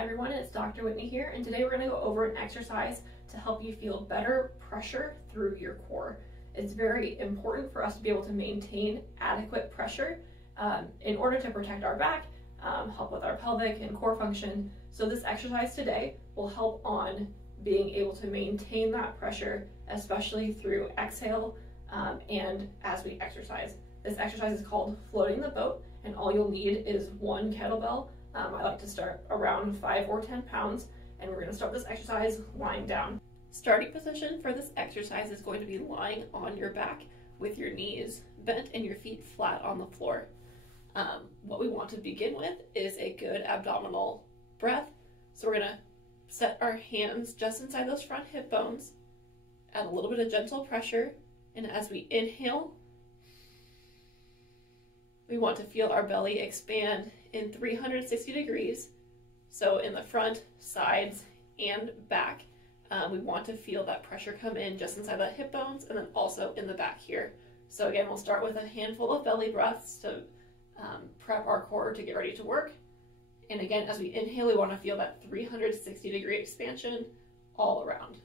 Hi everyone, it's Dr. Whitney here, and today we're going to go over an exercise to help you feel better pressure through your core. It's very important for us to be able to maintain adequate pressure in order to protect our back, help with our pelvic and core function. So this exercise today will help on being able to maintain that pressure, especially through exhale and as we exercise. This exercise is called floating the boat, and all you'll need is one kettlebell. I like to start around 5 or 10 pounds, and we're going to start this exercise lying down. Starting position for this exercise is going to be lying on your back with your knees bent and your feet flat on the floor. What we want to begin with is a good abdominal breath. So we're going to set our hands just inside those front hip bones, add a little bit of gentle pressure, and as we inhale, we want to feel our belly expand in 360 degrees. So in the front, sides, and back, we want to feel that pressure come in just inside the hip bones and then also in the back here. So again, we'll start with a handful of belly breaths to prep our core to get ready to work. And again, as we inhale, we want to feel that 360 degree expansion all around.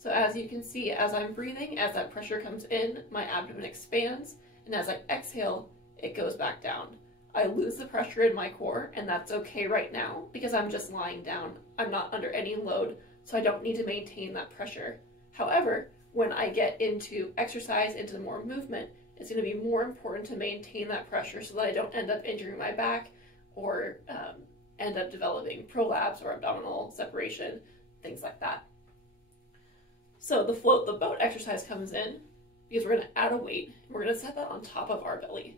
So as you can see, as I'm breathing, as that pressure comes in, my abdomen expands, and as I exhale, it goes back down. I lose the pressure in my core, and that's okay right now because I'm just lying down. I'm not under any load, so I don't need to maintain that pressure. However, when I get into exercise, into more movement, it's going to be more important to maintain that pressure so that I don't end up injuring my back or end up developing prolapse or abdominal separation, things like that. So the float the boat exercise comes in because we're going to add a weight, and we're going to set that on top of our belly.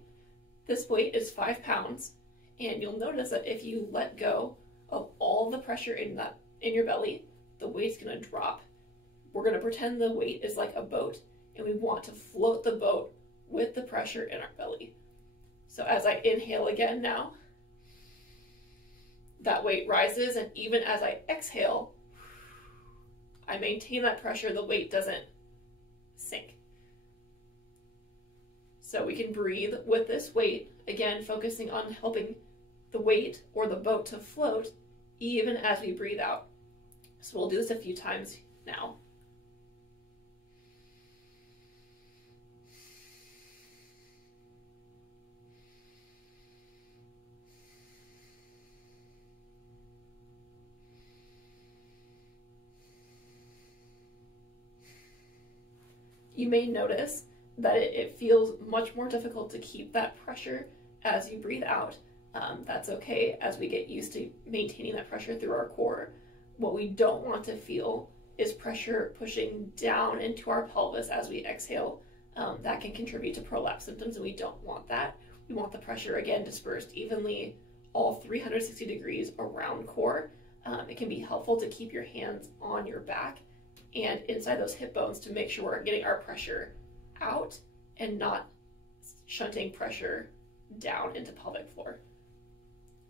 This weight is 5 pounds, and you'll notice that if you let go of all the pressure in your belly, the weight's going to drop. We're going to pretend the weight is like a boat, and we want to float the boat with the pressure in our belly. So as I inhale again now, that weight rises, and even as I exhale, I maintain that pressure, the weight doesn't sink. So we can breathe with this weight, again, focusing on helping the weight or the boat to float even as we breathe out. So we'll do this a few times now. You may notice that it feels much more difficult to keep that pressure as you breathe out. That's okay as we get used to maintaining that pressure through our core. What we don't want to feel is pressure pushing down into our pelvis as we exhale. That can contribute to prolapse symptoms, and we don't want that. We want the pressure, again, dispersed evenly all 360 degrees around core. It can be helpful to keep your hands on your back and inside those hip bones to make sure we're getting our pressure out and not shunting pressure down into pelvic floor.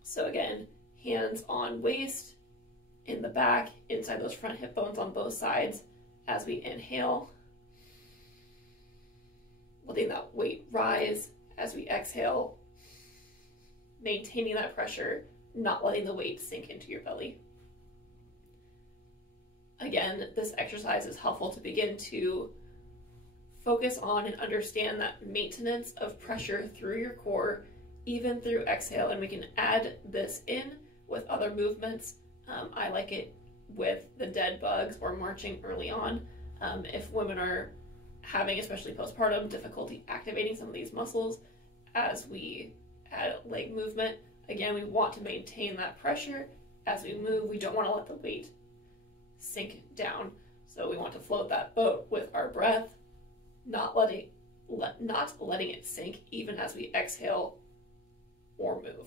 So again, hands on waist, in the back, inside those front hip bones on both sides as we inhale, letting that weight rise as we exhale, maintaining that pressure, not letting the weight sink into your belly. Again, this exercise is helpful to begin to focus on and understand that maintenance of pressure through your core, even through exhale, and we can add this in with other movements. I like it with the dead bugs or marching early on. If women are having, especially postpartum, difficulty activating some of these muscles as we add leg movement, again, we want to maintain that pressure as we move. We don't want to let the weight sink down. So we want to float that boat with our breath, not letting it sink even as we exhale or move.